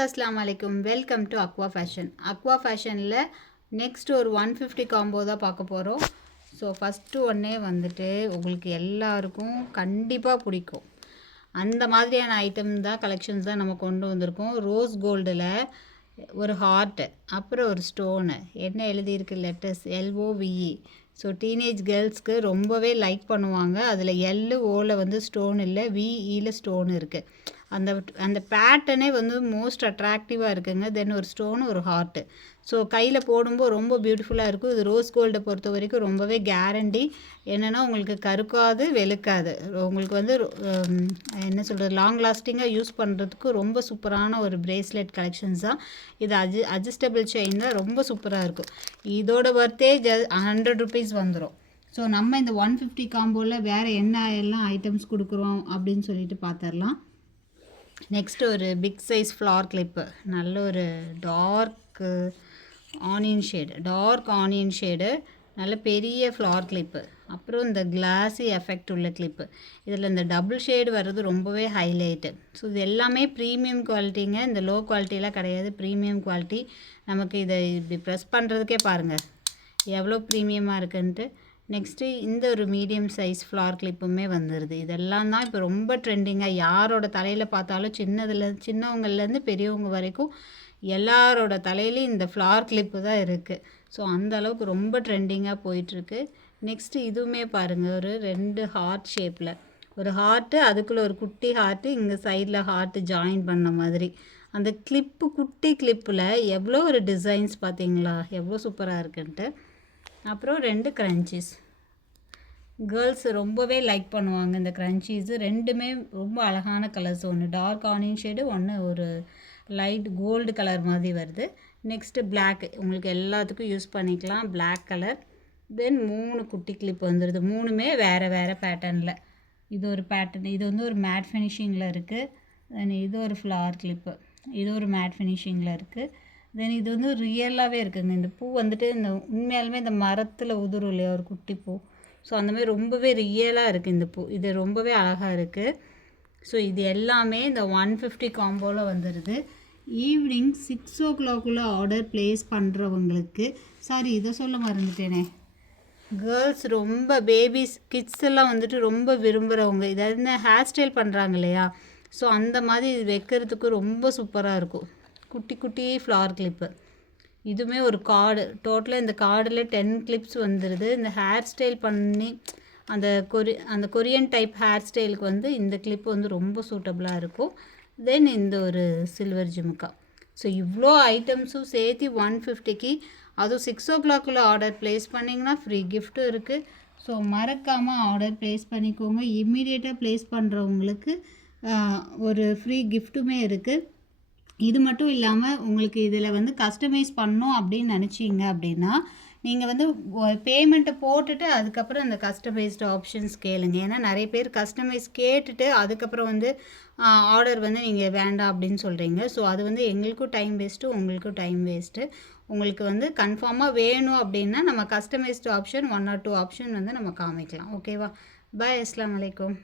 Assalamu alaikum. Welcome to Aqua Fashion. Aqua Fashionல next ஒரு 150 combo தான் பார்க்க போகிறோம். ஸோ ஃபஸ்ட்டு ஒன்றே வந்துட்டு உங்களுக்கு எல்லாருக்கும் கண்டிப்பாக பிடிக்கும். அந்த மாதிரியான ஐட்டம் தான் கலெக்ஷன்ஸ் தான் நம்ம கொண்டு வந்திருக்கோம். ரோஸ் கோல்டில் ஒரு ஹார்ட்டு, அப்புறம் ஒரு ஸ்டோனு, என்ன எழுதியிருக்கு லெட்டர்ஸ் LOVE. ஸோ டீனேஜ் கேர்ள்ஸ்க்கு ரொம்பவே லைக் பண்ணுவாங்க. அதில் ஓவில் வந்து ஸ்டோன் இல்லை, VEயில் ஸ்டோன் இருக்குது. அந்த அந்த பேட்டர்னே வந்து மோஸ்ட் அட்ராக்டிவாக இருக்குங்க. தென் ஒரு ஸ்டோன், ஒரு ஹார்ட்டு. ஸோ கையில் போடும்போது ரொம்ப பியூட்டிஃபுல்லாக இருக்கும். இது ரோஸ் கோல்டை பொறுத்த வரைக்கும் ரொம்பவே கேரண்டி. என்னென்னா உங்களுக்கு கருக்காது, வெளுக்காது. உங்களுக்கு வந்து என்ன சொல்கிறது, லாங் லாஸ்டிங்காக யூஸ் பண்ணுறதுக்கு ரொம்ப சூப்பரான ஒரு பிரேஸ்லெட் கலெக்ஷன்ஸ் தான் இது. அட்ஜஸ்டபிள் செயின் தான், ரொம்ப சூப்பராக இருக்கும். இதோட வர்த்தே 100 ருபீஸ் வந்துடும். ஸோ நம்ம இந்த 150 காம்போவில் வேறு என்ன எல்லாம் ஐட்டம்ஸ் கொடுக்குறோம் அப்படின்னு சொல்லிட்டு பார்த்துடலாம். நெக்ஸ்ட்டு ஒரு பிக் சைஸ் ஃப்ளார் கிளிப்பு, நல்ல ஒரு டார்க் ஆனியன் ஷேடு, நல்ல பெரிய ஃப்ளார் கிளிப்பு. அப்புறம் இந்த கிளாஸி எஃபெக்ட் உள்ள கிளிப்பு. இதில் இந்த டபுள் ஷேடு வர்றது ரொம்பவே ஹைலைட்டு. ஸோ இது எல்லாமே ப்ரீமியம் குவாலிட்டிங்க. இந்த லோ குவாலிட்டிலாம் கிடையாது, ப்ரீமியம் குவாலிட்டி. நமக்கு இதை இப்படி ப்ரெஸ் பண்ணுறதுக்கே பாருங்கள் எவ்வளோ ப்ரீமியமாக இருக்குன்ட்டு. நெக்ஸ்ட்டு இந்த ஒரு மீடியம் சைஸ் ஃப்ளார் கிளிப்புமே வந்துடுது. இதெல்லாம் தான் இப்போ ரொம்ப ட்ரெண்டிங்காக, யாரோட தலையில் பார்த்தாலும் சின்னவங்கள்லேருந்து பெரியவங்க வரைக்கும் எல்லாரோட தலையிலையும் இந்த ஃப்ளார் கிளிப்பு தான் இருக்குது. ஸோ அந்த அளவுக்கு ரொம்ப ட்ரெண்டிங்காக போயிட்டுருக்கு. நெக்ஸ்ட்டு இதுவுமே பாருங்கள், ஒரு 2 ஹார்ட் ஷேப்பில் ஒரு ஹார்ட்டு, அதுக்குள்ளே ஒரு குட்டி ஹார்ட்டு, இங்கே சைடில் ஹார்ட்டு ஜாயின் பண்ண மாதிரி. அந்த கிளிப்பு, குட்டி கிளிப்பில் எவ்வளோ ஒரு டிசைன்ஸ் பார்த்தீங்களா, எவ்வளோ சூப்பராக இருக்குன்ட்டு. அப்புறம் 2 க்ரன்ச்சீஸ். கேர்ள்ஸ் ரொம்பவே லைக் பண்ணுவாங்க இந்த க்ரன்ச்சீஸு. ரெண்டுமே ரொம்ப அழகான கலர்ஸ். ஒன்று டார்க் ஆனியன் ஷேடு, ஒன்று ஒரு லைட் கோல்டு கலர் மாதிரி வருது. நெக்ஸ்ட்டு பிளாக், உங்களுக்கு எல்லாத்துக்கும் யூஸ் பண்ணிக்கலாம், பிளாக் கலர். தென் 3 குட்டி கிளிப் வந்துடுது. 3மே வேறு வேறு பேட்டர்னில். இது ஒரு பேட்டர்ன், இது வந்து ஒரு மேட் ஃபினிஷிங்கில் இருக்குது. தென் இது ஒரு ஃப்ளவர் கிளிப்பு, இது ஒரு மேட் ஃபினிஷிங்கில் இருக்குது. தென் இது வந்து ரியலாகவே இருக்குதுங்க. இந்த பூ வந்துட்டு இந்த உண்மையாலுமே இந்த மரத்தில் உதிரும் இல்லையா ஒரு குட்டி பூ. ஸோ அந்தமாதிரி ரொம்பவே ரியலாக இருக்குது இந்த பூ. இது ரொம்பவே அழகாக இருக்குது. ஸோ இது எல்லாமே இந்த 150 காம்போவில் வந்துடுது. ஈவினிங் 6 o'clock ஆர்டர் ப்ளேஸ் பண்ணுறவங்களுக்கு, சாரி இதை சொல்ல மறந்துட்டேனே, கேர்ள்ஸ் ரொம்ப பேபிஸ் கிட்ஸ் எல்லாம் வந்துட்டு ரொம்ப விரும்புகிறவங்க, இதாவது ஹேர் ஸ்டைல் பண்ணுறாங்க இல்லையா, ஸோ அந்த மாதிரி இது வைக்கிறதுக்கு ரொம்ப சூப்பராக இருக்கும். குட்டி குட்டி ஃப்ளார் கிளிப்பு. இதுவுமே ஒரு கார்டு, டோட்டலாக இந்த கார்டில் 10 கிளிப்ஸ் வந்துடுது. இந்த ஹேர் ஸ்டைல் பண்ணி அந்த கொரியன் டைப் ஹேர் ஸ்டைலுக்கு வந்து இந்த கிளிப்பு வந்து ரொம்ப சூட்டபுளாக இருக்கும். தென் இந்த ஒரு சில்வர் ஜிமுக்கா. ஸோ இவ்வளோ ஐட்டம்ஸும் சேர்த்து 150க்கு, அதுவும் 6 o'clock ஆர்டர் ப்ளேஸ் பண்ணிங்கன்னா ஃப்ரீ கிஃப்ட்டும் இருக்குது. ஸோ மறக்காமல் ஆர்டர் ப்ளேஸ் பண்ணிக்கோங்க. இம்மீடியட்டாக ப்ளேஸ் பண்ணுறவங்களுக்கு ஒரு ஃப்ரீ கிஃப்ட்டுமே இருக்குது. இது மட்டும் இல்லாமல் உங்களுக்கு இதில் வந்து கஸ்டமைஸ் பண்ணோம் அப்படின்னு நினச்சிங்க அப்படின்னா, நீங்கள் வந்து பேமெண்ட்டை போட்டுட்டு அதுக்கப்புறம் அந்த கஸ்டமைஸ்டு ஆப்ஷன்ஸ் கேளுங்க. ஏன்னா நிறைய பேர் கஸ்டமைஸ் கேட்டுட்டு அதுக்கப்புறம் வந்து ஆர்டர் வந்து நீங்கள் வேண்டாம் அப்படின்னு சொல்கிறீங்க. ஸோ அது வந்து எங்களுக்கும் டைம் வேஸ்ட்டு, உங்களுக்கும் டைம் வேஸ்ட்டு. உங்களுக்கு வந்து கன்ஃபார்மாக வேணும் அப்படின்னா நம்ம கஸ்டமைஸ்டு ஆப்ஷன் 1 or 2 ஆப்ஷன் வந்து நம்ம காமிக்கலாம். ஓகேவா? பாய். அஸ்ஸலாமு அலைக்கும்.